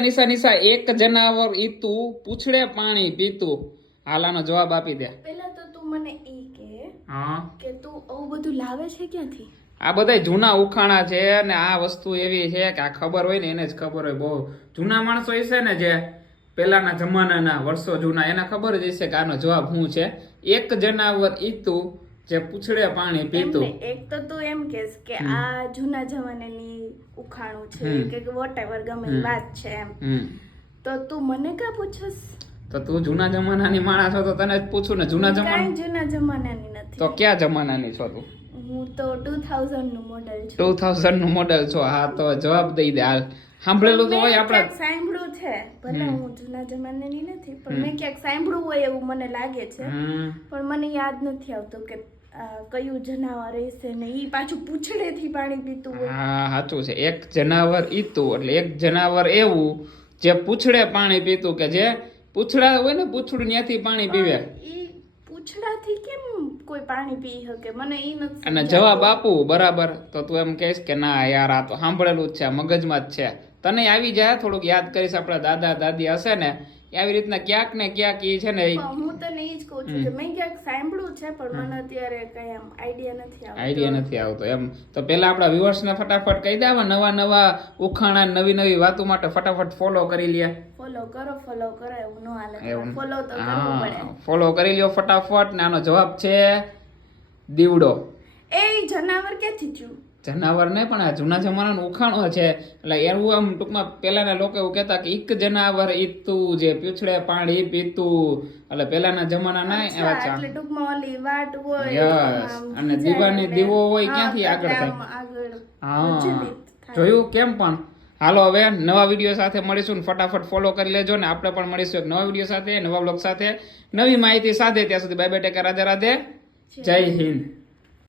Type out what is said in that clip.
નિશા નિશા એક જનાવર ઈતું પૂછડે પાણી પીતું. હાલાનો જવાબ આપી દે. પહેલા તો તું મને એ કે હા. કે તું આવું બધું લાવે છે ક્યાંથી? આ બધા જૂના ઉખાણા છે અને આ વસ્તુ એવી છે કે આ ખબર હોય ને એને જ ખબર હોય. બહુ જૂના માણસો હશે ને જે પહેલાના જમાનાના વર્ષો જૂના એને ખબર જ હશે કે આનો જવાબ શું છે. એક જનાવર ઈતું જે પૂછડે પાણી પીતું. એક તો તું એમ કેસ કે આ જૂના જમાનાની ઉખાણું છે. કે વોટેવર ગમે વાત છે એમ. તો તું મને કા પૂછસ તો તું જૂના જમાનાની માણસ છો તો તને જ પૂછું ને જૂના જમાના જૂના જમાનાની નથી. તો ક્યાં જમાનાની છો તું? હું તો ટુ થાઉઝન્ડનું મોડેલ છું. ટુ થાઉઝન્ડનું મોડેલ છો? હા તો જવાબ દઈ દે. હાલ સાંભળેલું તો હોય આપણે સાંભળ્યું છે. ભલે હું જૂના જમાનાની નથી પણ મેં ક્યાંક સાંભળ્યું હોય એવું મને લાગે છે. પણ મને યાદ નથી આવતું કે કયું જનાવર રહેશે ને ઈ પાછું પૂછડેથી પાણી પીતું હોય. હા સાચું છે. એક જનાવર ઈતું એટલે એક જનાવર એવું જે પૂછડે પાણી પીતું કે જે પૂછડા હોય ને પૂછડું ત્યાંથી પાણી પીવે. ઈ પૂંછડાથી કેમ કોઈ પાણી પી શકે? મને ઈ નથી અને જવાબ આપું બરાબર? તો તું એમ કહીશ કે ના યાર આ તો સાંભળેલું જ છે મગજમાં જ છે. તને આવી જાય થોડુંક યાદ કરીશ આપણા દાદા દાદી હશે ને આવી રીતના ક્યાંક ને ક્યાંક એ છે ને તને ઈ જ કહું છું કે મેં ક્યાંક સાંભળ્યું છે પણ મને અત્યારે કઈ એમ આઈડિયા નથી આવતો. આઈડિયા નથી આવતો. એમ. તો પેલા આપણા વ્યુઅર્સને ફટાફટ કહી દેવા નવા નવા ઉખાણા નવી નવી વાતો માટે ફટાફટ ફોલો કરી લ્યા ફોલો કરો ફોલો કરો એવું ન હાલે. ફોલો તો કરવું પડે. ફોલો કરી લ્યો ફટાફટ. ને આનો જવાબ છે દીવડો. એ જનાવર ક્યાંથી થયું? જનાવર નહીં પણ આ જૂના જમાનાનું ઉખાણો છે. એટલે એવું આમ ટૂંકમાં પહેલાંના લોકો એવું કહેતા કે એક જનાવર ઈતું જે પીછડે પાણી પીતું એટલે પેલાના જમાના ના એવા ચા એટલે ટૂંકમાં ઓલી વાટ હોય અને દીવાની દીવો હોય ક્યાંથી આગળ થાય? હા જોયું કેમ પણ? હાલો હવે નવા વીડિયો સાથે મળીશું ને ફટાફટ ફોલો કરી લેજો ને આપણે પણ મળીશું એક નવા વીડિયો સાથે નવા બ્લોગ સાથે. નવી માહિતી સાથે ત્યાં સુધી બાય બાય ટેકા રાધે રાધે. જય હિન્દ.